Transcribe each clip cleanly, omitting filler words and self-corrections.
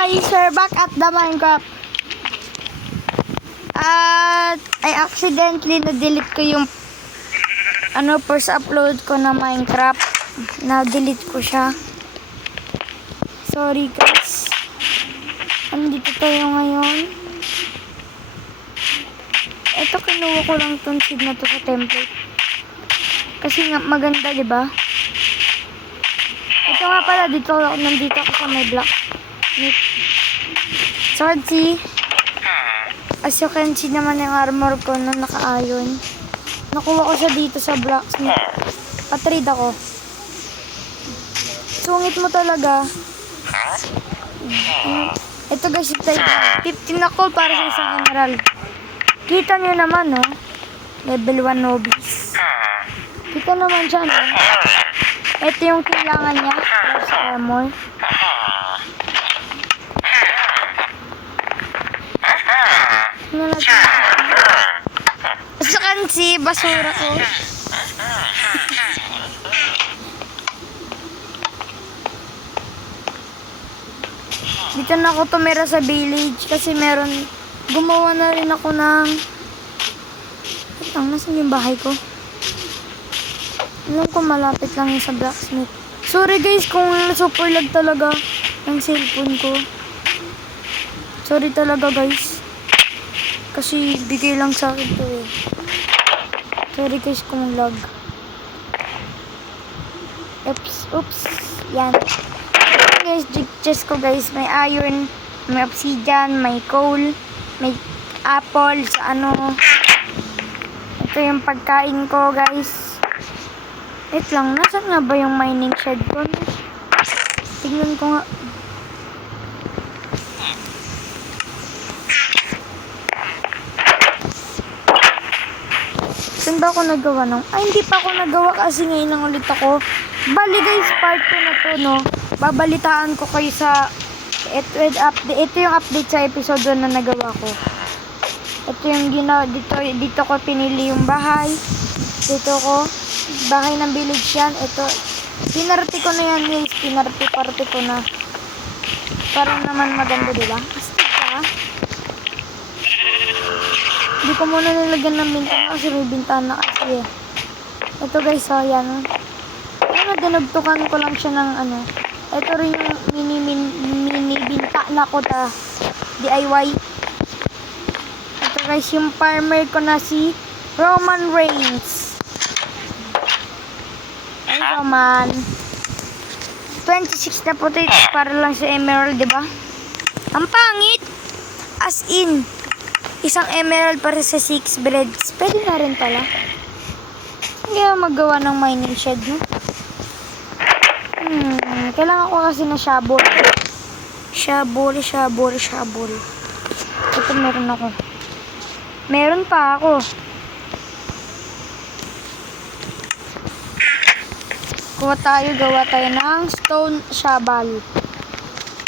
Guys, we're back at the Minecraft. At I accidentally na-delete ko yung first upload ko na Minecraft. Na-delete ko siya. Sorry guys. Andito tayo ngayon. Ito, kinuha ko lang tong seed na to sa template. Kasi nga maganda, di ba? Ito nga pala, nandito ako sa my block. Swordsy. As you can see naman yung armor ko na naka-iron. Nakuha ko siya dito sa blacksmith. Patrade ako. Sungit mo talaga. Ito guys, yung type 15 ako para sa isang emerald. Kita nyo naman, no? Level 1 novice. Kita naman siya, no? Ito yung kailangan niya. First armor. Sa kansi, basura ko. Dito na ako tumira sa village kasi gumawa na rin ako ng nasan yung bahay ko? Alam ko malapit lang yung sa blacksmith. Sorry guys kung super lag talaga ng cellphone ko. Sorry talaga guys. Kasi bigay lang sa akin to eh. Sorry guys kung lag. Oops. Yan. Guys, chest ko guys. May iron, may obsidian, may coal, may apple sa Ito yung pagkain ko guys. Wait lang, nasan nga ba yung mining shed ko? Tingnan ko nga. Saan ba ako nagawa nung? Ay, hindi pa ako nagawa kasi ngayon lang ulit ako. Bali guys, part 2 na to, no? Babalitaan ko kayo sa ito yung update sa episode 1 na nagawa ko. Ito yung dito ko pinili yung bahay. Dito ko, bahay ng village yan. Ito, pinarty ko na yan guys. Pinarty ko na. Para naman maganda, diba? Astig ka. Hindi ko muna nilagyan ng bintana kasi may bintana kasi. Ito guys, so yan. Dinagtukan ko lang siya ng Ito rin yung mini bintana ko ta DIY. Ito guys, yung farmer ko na si Roman Reigns. Ay, Roman. 26 na potatoes para lang sa emerald, diba? Ang pangit! As in, isang emerald para sa 6 breads. Pwede na rin pala. Hindi ako magawa ng mining shed, no? Kailangan ko kasi na shovel. Shovel. Ito meron ako. Meron pa ako. Gawa tayo ng stone shovel.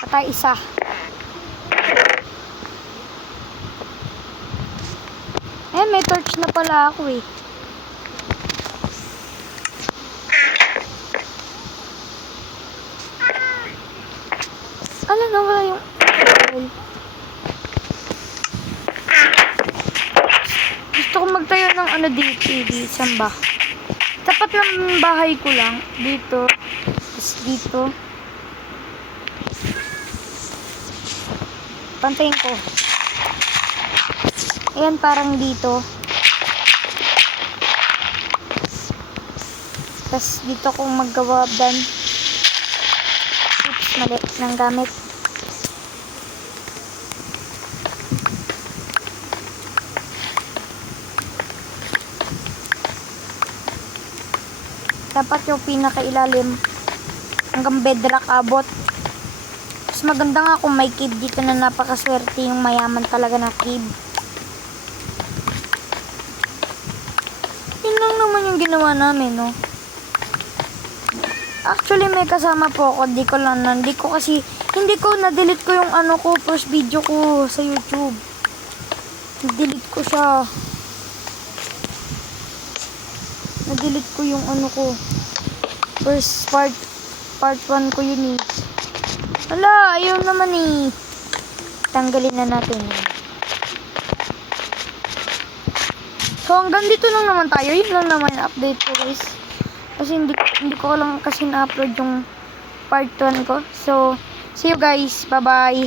Patay isa. May torch na pala ako eh. Wala yung gusto ko magtayo ng dito, saan ba? Tapat ng bahay ko lang dito. Tapos dito pantayin ko. Ayan, parang dito. Tapos dito ko maggawa dan. Oops, mali ng gamit. Dapat yung pinakailalim hanggang bedrock abot. Mas maganda nga kung may cave dito na napakaswerte yung mayaman talaga na cave. Yun lang naman yung ginawa namin, no? Actually, may kasama po ako. Hindi ko na-delete ko yung first video ko sa YouTube. Na-delete ko siya. Na-delete ko yung ko. First part 1 ko yun eh. Hala, ayaw naman eh. Tanggalin na natin. So, hanggang dito lang naman tayo. Yun lang naman yung update ko, guys. Kasi hindi ko lang kasi na-upload yung part 1 ko. So, see you guys. Bye-bye.